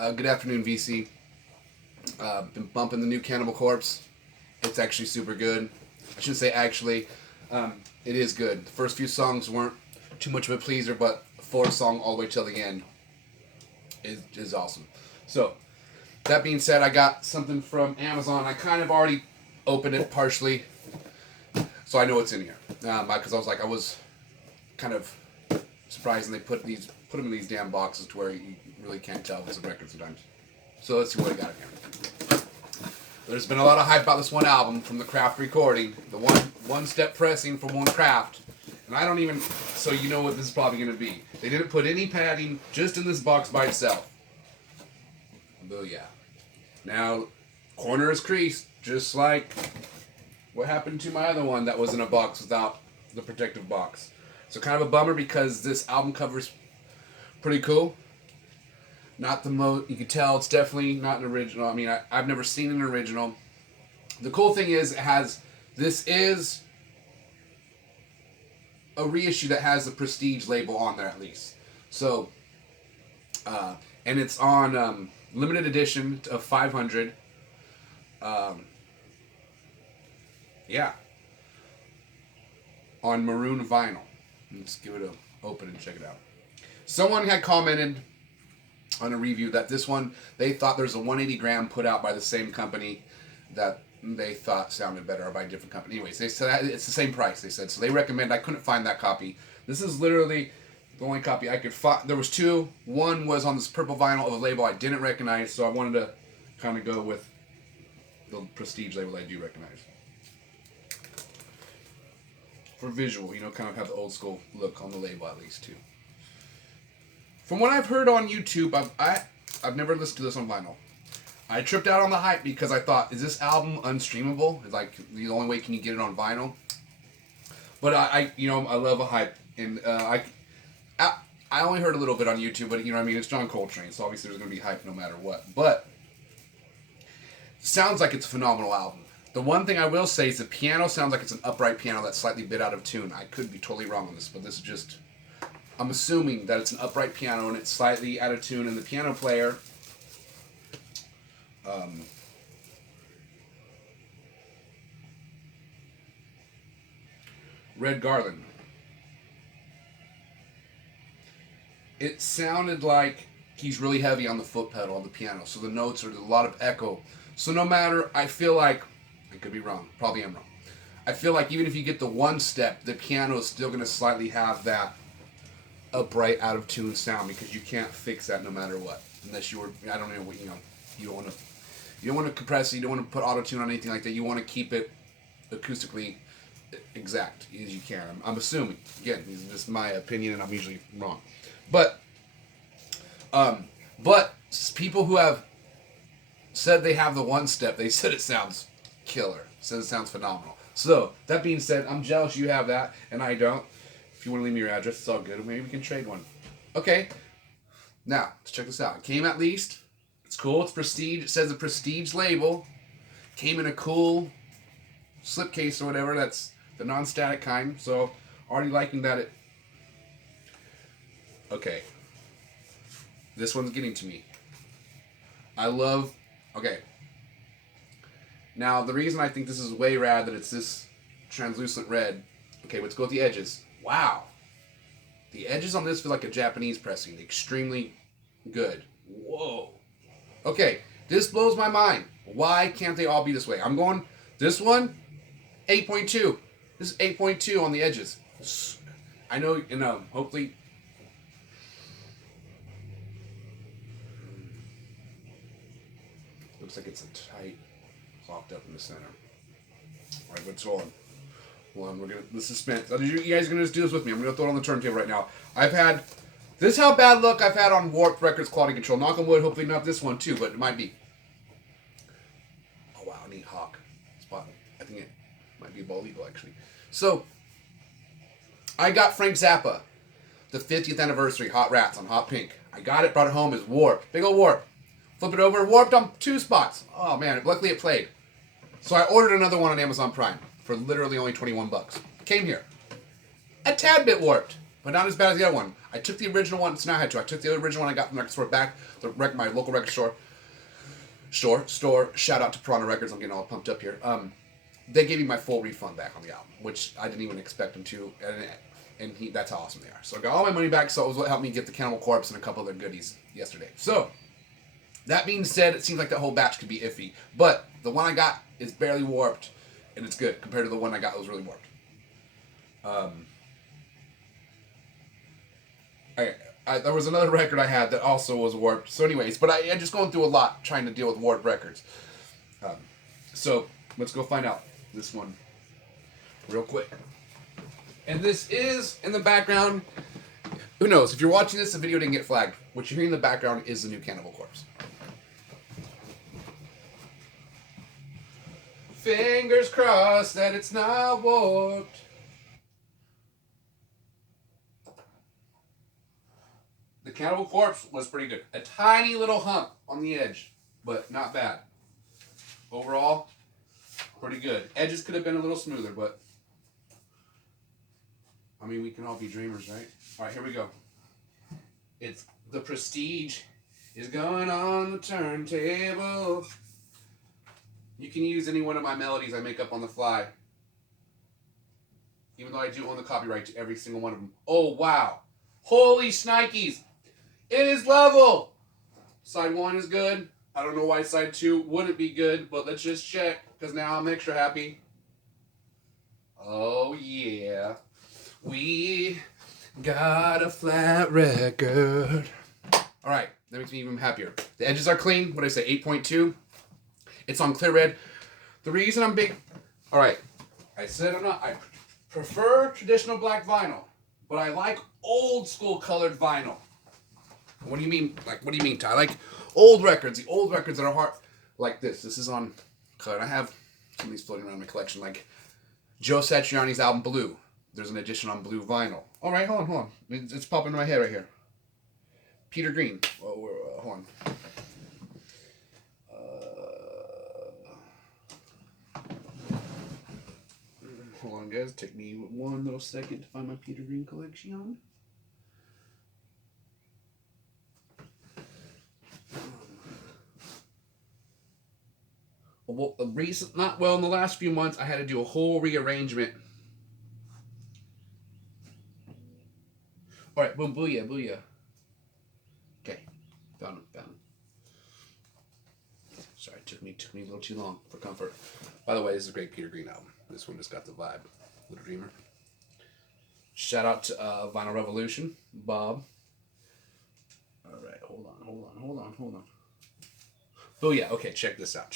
Good afternoon, VC. Been bumping the new Cannibal Corpse. It's actually super good. I shouldn't say actually. It is good. The first few songs weren't too much of a pleaser, but the fourth song all the way till the end is awesome. So, that being said, I got something from Amazon. I kind of already opened it partially, so I know what's in here. Because I was kind of surprised, and they put them in these damn boxes to where you really can't tell if it's a record sometimes. So let's see what I got here. There's been a lot of hype about this one album from the Craft recording, the one step pressing from One Craft, and I don't even, so you know what this is probably going to be. They didn't put any padding, just in this box by itself. Booyah. Now, corner is creased, just like what happened to my other one that was in a box without the protective box. So kind of a bummer because this album cover's pretty cool. Not the most, you can tell it's definitely not an original. I mean, I've never seen an original. The cool thing is this is a reissue that has the Prestige label on there at least. So, and it's on limited edition of 500. Yeah. On maroon vinyl. Let's give it a open and check it out. Someone had commented on a review that this one, they thought there's a 180 gram put out by the same company that they thought sounded better, or by a different company. Anyways, they said it's the same price, they said. So they recommend, I couldn't find that copy. This is literally the only copy I could find. There was two. One was on this purple vinyl of a label I didn't recognize, so I wanted to kind of go with the Prestige label I do recognize. For visual, kind of have the old school look on the label at least too. From what I've heard on YouTube, I've never listened to this on vinyl. I tripped out on the hype because I thought, is this album unstreamable? It's like the only way can you get it on vinyl? But I love a hype, and I only heard a little bit on YouTube, but it's John Coltrane, so obviously there's going to be hype no matter what. But sounds like it's a phenomenal album. The one thing I will say is the piano sounds like it's an upright piano that's slightly bit out of tune. I could be totally wrong on this, but this is just, I'm assuming that it's an upright piano and it's slightly out of tune, and the piano player, Red Garland, it sounded like he's really heavy on the foot pedal on the piano, so the notes are a lot of echo. So no matter, I feel like, I could be wrong, probably am wrong. I feel like even if you get the one step, the piano is still going to slightly have that upright, out of tune sound, because you can't fix that no matter what. Unless you were, I don't know what, you don't want to compress it, you don't want to put auto tune on anything like that. You want to keep it acoustically exact as you can. I'm assuming. Again, this is just my opinion, and I'm usually wrong. But people who have said they have the one step, they said it sounds killer. Said it sounds phenomenal. So, that being said, I'm jealous you have that, and I don't. If you want to leave me your address, it's all good. Maybe we can trade one. Okay. Now, let's check this out. It came at least. It's cool. It's Prestige. It says the Prestige label. Came in a cool slipcase or whatever. That's the non-static kind. So, already liking that it... Okay. This one's getting to me. I love... Okay. Now, the reason I think this is way rad that it's this translucent red... Okay, let's go with the edges. Wow. The edges on this feel like a Japanese pressing. Extremely good. Whoa. Okay, this blows my mind. Why can't they all be this way? I'm going, this one, 8.2. This is 8.2 on the edges. I know, hopefully... Looks like it's a tight, locked up in the center. Alright, what's on? One, we're gonna the suspense. You guys are gonna just do this with me. I'm gonna throw it on the turntable right now. This is how bad luck I've had on Warped Records quality control. Knock on wood, hopefully not this one too, but it might be. Oh wow, neat hawk spot. I think it might be a bald eagle actually. So I got Frank Zappa, the 50th anniversary Hot Rats on hot pink. I got it, brought it home, it's warped. Big old warp. Flip it over, warped on 2 spots. Oh man, luckily it played. So I ordered another one on Amazon Prime for literally only $21. Came here. A tad bit warped. but not as bad as the other one. I took the original one. So now I had to. I took the original one I got from the record store back. My local record store. Shout out to Piranha Records. I'm getting all pumped up here. They gave me my full refund back on the album, which I didn't even expect them to, and that's how awesome they are. So I got all my money back. So it was what helped me get the Cannibal Corpse and a couple other goodies yesterday. So that being said, it seems like that whole batch could be iffy, but the one I got is barely warped, and it's good compared to the one I got that was really warped. There was another record I had that also was warped. So anyways, but I'm just going through a lot trying to deal with warped records. So let's go find out this one real quick. And this is in the background. Who knows? If you're watching this, the video didn't get flagged. What you're hearing in the background is the new Cannibal Corpse. Fingers crossed that it's not warped. The Cannibal Corpse was pretty good. A tiny little hump on the edge, but not bad. Overall, pretty good. Edges could have been a little smoother, but I mean, we can all be dreamers, right? All right, here we go. It's The Prestige is going on the turntable. You can use any one of my melodies I make up on the fly. Even though I do own the copyright to every single one of them. Oh, wow. Holy shnikes. It is level. Side 1 is good. I don't know why side 2 wouldn't be good, but let's just check, because now I'm extra happy. Oh, yeah. We got a flat record. All right, that makes me even happier. The edges are clean. What did I say, 8.2? It's on clear red. The reason I'm big... All right, I said I prefer traditional black vinyl, but I like old school colored vinyl. What do you mean? What do you mean, Ty? I like old records. The old records that are hard, like this. This is on color. I have some of these floating around in my collection, like Joe Satriani's album Blue. There's an edition on blue vinyl. All right, hold on. It's popping in my head right here. Peter Green. Hold on. Hold on, guys. Take me one little second to find my Peter Green collection. Well, in the last few months, I had to do a whole rearrangement. All right, boom, booyah. Okay, found him. Sorry, it took me a little too long for comfort. By the way, this is a great Peter Green album. This one just got the vibe. Little Dreamer. Shout out to Vinyl Revolution, Bob. All right, hold on. Booyah. Okay, check this out.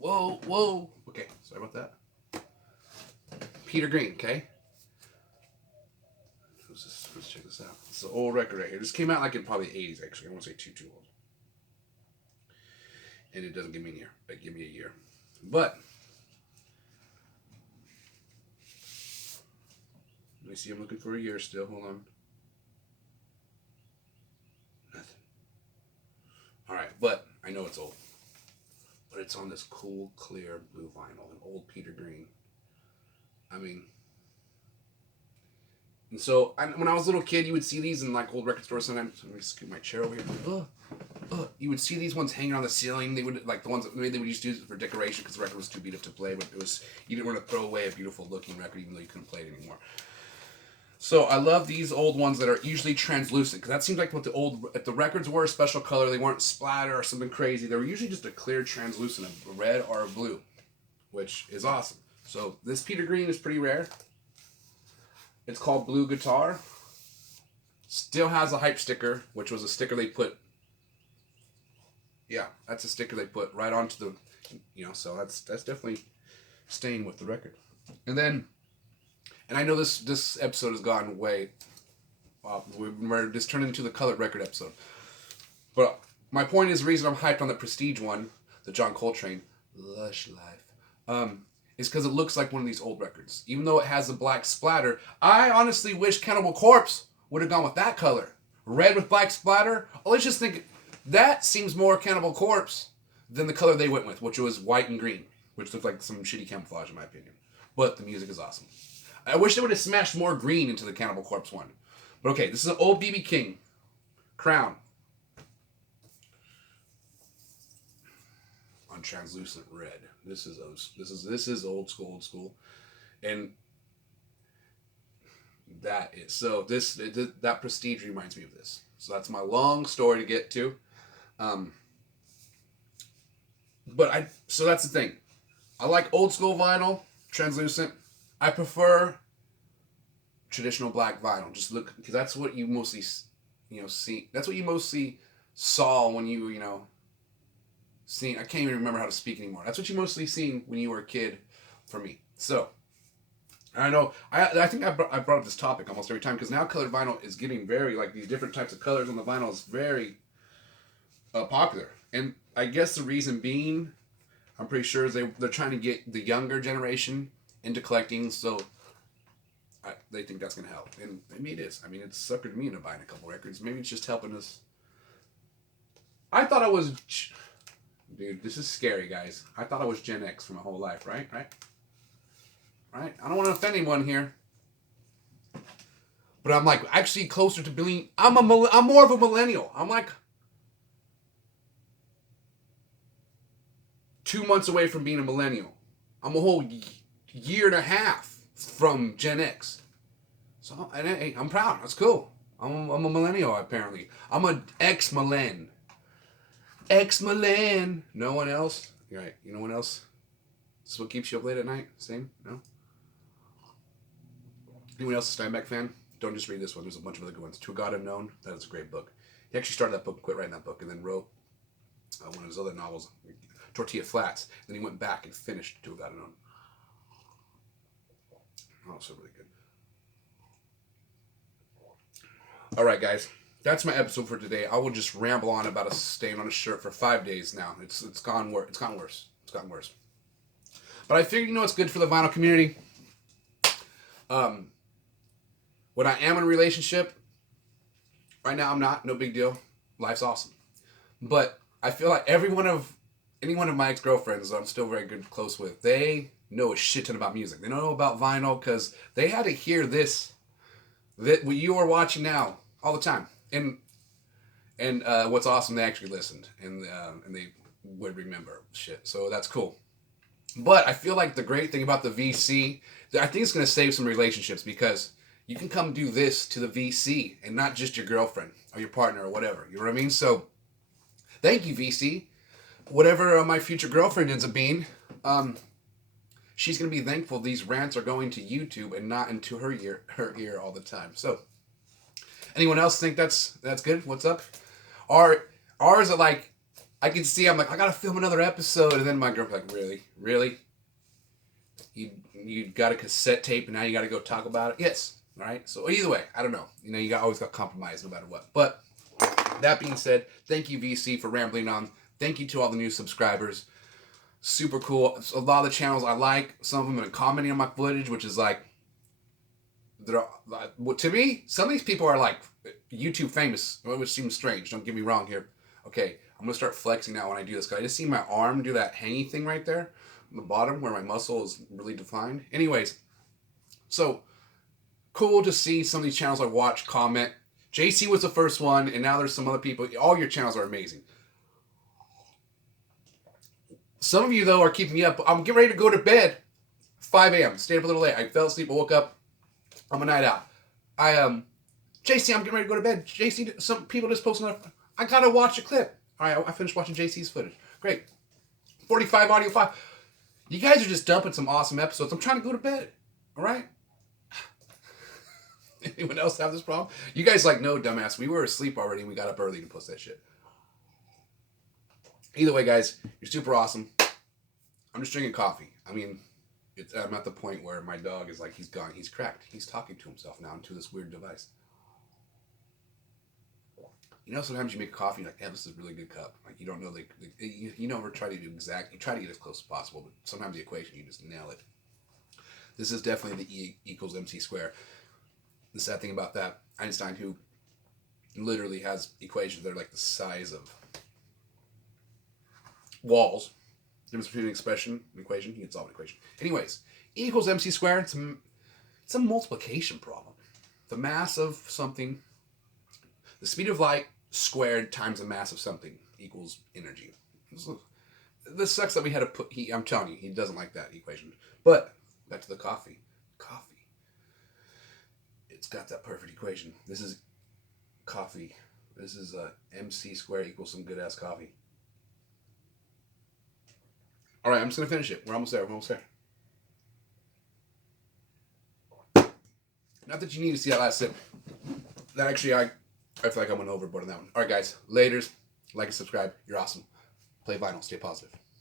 Whoa. Okay, sorry about that. Peter Green, okay? Let's check this out. It's an old record right here. This came out like in probably the 80s, actually. I won't say too old. And it doesn't give me a year, but give me a year. But let me see, I'm looking for a year still. Hold on. Nothing. Alright, but I know it's old. But it's on this cool, clear blue vinyl, an old Peter Green. I mean, and so when I was a little kid, you would see these in like old record stores sometimes. Let me scoot my chair over here. You would see these ones hanging on the ceiling. They would like the ones that maybe they would used to use it for decoration because the record was too beat up to play. But you didn't want to throw away a beautiful looking record even though you couldn't play it anymore. So I love these old ones that are usually translucent because that seems like what if the records were a special color, they weren't splatter or something crazy. They were usually just a clear translucent, a red or a blue, which is awesome. So this Peter Green is pretty rare. It's called Blue Guitar. Still has a hype sticker, which was a sticker they put. Yeah, that's a sticker they put right onto the, so that's definitely staying with the record. And I know this episode has gone way off. We're just turned into the colored record episode. But my point is, the reason I'm hyped on the Prestige one, the John Coltrane, Lush Life, is because it looks like one of these old records. Even though it has a black splatter, I honestly wish Cannibal Corpse would have gone with that color. Red with black splatter. Oh, let's just think, that seems more Cannibal Corpse than the color they went with, which was white and green, which looked like some shitty camouflage in my opinion. But the music is awesome. I wish they would have smashed more green into the Cannibal Corpse one. But okay, this is an old BB King crown on translucent red. This is old school, and that is so. That Prestige reminds me of this. So that's my long story to get to. So that's the thing. I like old school vinyl, translucent. I prefer traditional black vinyl. Just look, because that's what you mostly, see. That's what you mostly saw when you, seen. I can't even remember how to speak anymore. That's what you mostly seen when you were a kid, for me. So, I know. I think I brought up this topic almost every time, because now colored vinyl is getting very, like, these different types of colors on the vinyl is very popular. And I guess the reason being, I'm pretty sure, is they're trying to get the younger generation into collecting, so they think that's going to help. And maybe it is. I mean, it's suckered me into buying a couple records. Maybe it's just helping us. I thought I was... Dude, this is scary, guys. I thought I was Gen X for my whole life, right? Right? I don't want to offend anyone here. But I'm like actually closer to being... I'm more of a millennial. I'm like 2 months away from being a millennial. I'm a whole year and a half from Gen X. So I'm proud. That's cool. I'm a millennial, apparently. I'm an ex-millenn. Ex-millenn. No one else? You're right. You know what else? This is what keeps you up late at night? Same? No? Anyone else a Steinbeck fan? Don't just read this one. There's a bunch of other good ones. To a God Unknown. That is a great book. He actually started that book, quit writing that book, and then wrote one of his other novels, Tortilla Flats. Then he went back and finished To a God Unknown. Also really good. Alright, guys. That's my episode for today. I will just ramble on about a stain on a shirt for 5 days now. It's gotten worse. It's gotten worse. But I figured, it's good for the vinyl community. When I am in a relationship, right now I'm not. No big deal. Life's awesome. But I feel like any one of my ex-girlfriends that I'm still very close with, they know a shit ton about music. They know about vinyl because they had to hear this, that what you are watching now all the time. And what's awesome, they actually listened and they would remember shit. So that's cool. But I feel like the great thing about the VC, I think it's going to save some relationships, because you can come do this to the VC and not just your girlfriend or your partner or whatever. You know what I mean? So thank you, VC. Whatever my future girlfriend ends up being, she's going to be thankful these rants are going to YouTube and not into her ear all the time. So anyone else think that's good? What's up? Ours are like, I can see, I'm like, I got to film another episode. And then my girlfriend's like, really? You got a cassette tape and now you got to go talk about it? Yes. All right. So either way, I don't know. You always got compromise no matter what. But that being said, thank you, VC, for rambling on. Thank you to all the new subscribers. Super cool. A lot of the channels I like. Some of them have been commenting on my footage, which is like, to me, some of these people are like YouTube famous, which seems strange. Don't get me wrong here. Okay, I'm going to start flexing now when I do this, because I just see my arm do that hangy thing right there on the bottom where my muscle is really defined. Anyways, so cool to see some of these channels I watch comment. JC was the first one, and now there's some other people. All your channels are amazing. Some of you, though, are keeping me up. I'm getting ready to go to bed. 5 a.m. Stayed up a little late. I fell asleep. I woke up. I'm a night out. JC, I'm getting ready to go to bed. JC, some people just posted. I gotta watch a clip. All right, I finished watching JC's footage. Great. 45 audio file. You guys are just dumping some awesome episodes. I'm trying to go to bed. All right? Anyone else have this problem? You guys like, no, dumbass. We were asleep already and we got up early to post that shit. Either way, guys, you're super awesome. I'm just drinking coffee. I mean, I'm at the point where my dog is like, he's gone. He's cracked. He's talking to himself now into this weird device. Sometimes you make coffee, you're like, yeah, this is a really good cup. Like, you don't know, you never try to do exact, you try to get as close as possible, but sometimes the equation, you just nail it. This is definitely the E equals MC square. The sad thing about that, Einstein, who literally has equations that are like the size of walls. The difference between an expression and equation, he can solve an equation. Anyways, E equals MC squared. It's a multiplication problem. The mass of something, the speed of light squared times the mass of something equals energy. This sucks that we had to put, I'm telling you, he doesn't like that equation. But, back to the coffee. Coffee. It's got that perfect equation. This is coffee. This is MC squared equals some good ass coffee. Alright, I'm just going to finish it. We're almost there. Not that you need to see that last sip. That actually, I feel like I went overboard on that one. Alright, guys. Laters. Like and subscribe. You're awesome. Play vinyl. Stay positive.